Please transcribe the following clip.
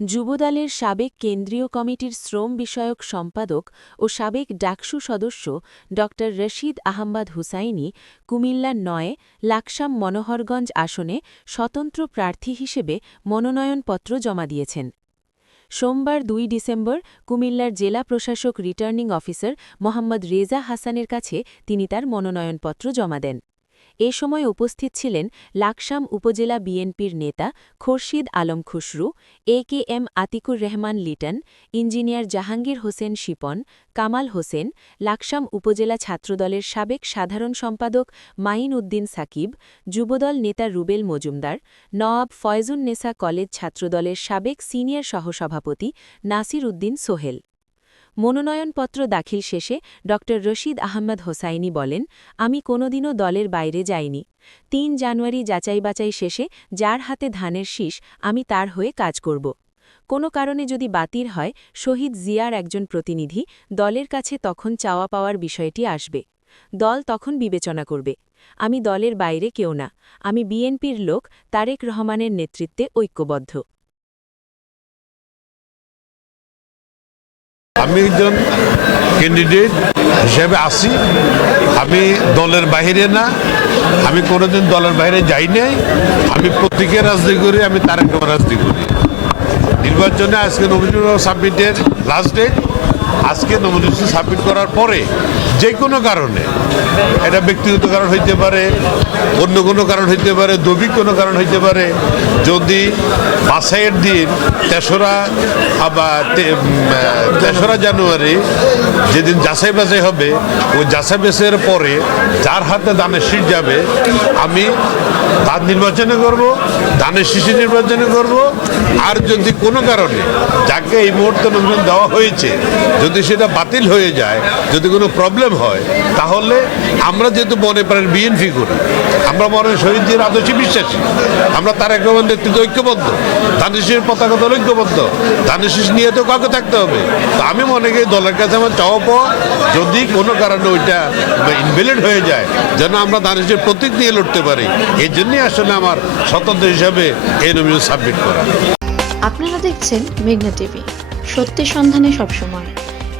যুবদলের সাবেক কেন্দ্রীয় কমিটির শ্রম বিষয়ক সম্পাদক ও সাবেক ডাকসু সদস্য ড. রশিদ আহম্মদ হুসাইনি কুমিল্লার নয়ে, লাকসাম মনোহরগঞ্জ আসনে স্বতন্ত্র প্রার্থী হিসেবে মনোনয়নপত্র জমা দিয়েছেন। সোমবার দুই ডিসেম্বর কুমিল্লার জেলা প্রশাসক রিটার্নিং অফিসার মোহাম্মদ রেজা হাসানের কাছে তিনি তার মনোনয়নপত্র জমা দেন। এ সময় উপস্থিত ছিলেন লাকসাম উপজেলা বিএনপির নেতা Khorshid Alam Khusru A K M Atikur Rahman Liton, engineer Jahangir Hossain Shipon, Kamal Hossain, Laksam উপজেলা ছাত্রদলের সাবেক সাধারণ সম্পাদক মাইন উদ্দিন সাকিব, যুবদল নেতা রুবেল মজুমদার, নওয়াব ফয়জুন নেসা কলেজ ছাত্রদলের সাবেক সিনিয়র সহসভাপতি নাসির উদ্দিন সোহেল। মনোনয়নপত্র দাখিল শেষে ড. রশিদ আহমদ হোসাইনি বলেন, আমি কোনোদিনও দলের বাইরে যাইনি। তিন জানুয়ারি যাচাই বাচাই শেষে যার হাতে ধানের শীষ, আমি তার হয়ে কাজ করব। কোনো কারণে যদি বাতিল হয়, শহীদ জিয়ার একজন প্রতিনিধি দলের কাছে তখন চাওয়া পাওয়ার বিষয়টি আসবে। দল তখন বিবেচনা করবে। আমি দলের বাইরে কেউ না। আমি বিএনপির লোক, তারেক রহমানের নেতৃত্বে ঐক্যবদ্ধ। আমি একজন ক্যান্ডিডেট হিসেবে আছি। আমি দলের বাইরে না। আমি কোনোদিন দলের বাইরে যাই নাই। আমি প্রত্যেকের রাজনীতি করি, আমি তারেক রাজনীতি করি। নির্বাচনে আজকে নবীন সাবমিটের লাস্ট ডেট আজকে নমিনেশন সাবমিট করার পরে যে কোনো কারণে, এটা ব্যক্তিগত কারণ হইতে পারে, অন্য কোনো কারণ হইতে পারে, দৈবিক কোনো কারণ হইতে পারে, যদি বাসাইয়ের দিন তেসরা আবার তেসরা জানুয়ারি যেদিন যাচাই বাছাই হবে, ওই যাচাই বাছাইয়ের পরে যার হাতে দানের শীষ যাবে, আমি তার নির্বাচনে করব, দানের শীষে নির্বাচনে করব, আর যদি কোনো কারণে যাকে এই মুহূর্তে নমিনেশন দেওয়া হয়েছে যদি সেটা বাতিল হয়ে যায়, যদি কোনো প্রবলেম হয়, তাহলে আমরা যেহেতু মনে করেন বিএনপি করি, আমরা মনে শহীদদের আদর্শে বিশ্বাসী। আমরা তার একরকম নেতৃত্ব ঐক্যবদ্ধ। ধানের পতাকা দল ঐক্যবদ্ধ। ধানের নিয়ে তো কাউকে থাকতে হবে। তো আমি মনে করি দলের কাছে আমার চাওয়া পাওয়া, যদি কোনো কারণে ওইটা ইনভ্যালিড হয়ে যায়, যেন আমরা ধানের প্রতীক নিয়ে লড়তে পারি। এই জন্যই আসলে আমার স্বতন্ত্র হিসাবে এই নমিনেশন সাবমিট করা। আপনারা দেখছেন মেঘনা টিভি। সত্যের সন্ধানে সবসময়।